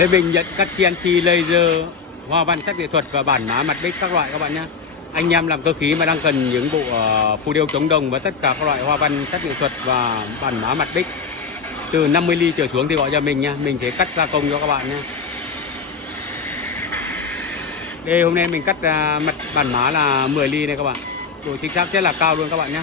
Đây mình nhận các CNC laser, hoa văn sắc nghệ thuật và bản má mặt đích các loại các bạn nhé. Anh em làm cơ khí mà đang cần những bộ phù điêu chống đồng và tất cả các loại hoa văn sắc nghệ thuật và bản má mặt đích từ 50 ly trở xuống thì gọi cho mình nha, mình sẽ cắt gia công cho các bạn nhé. Đây hôm nay mình cắt mặt bản má là 10 ly này các bạn, độ chính xác rất là cao luôn các bạn nhé.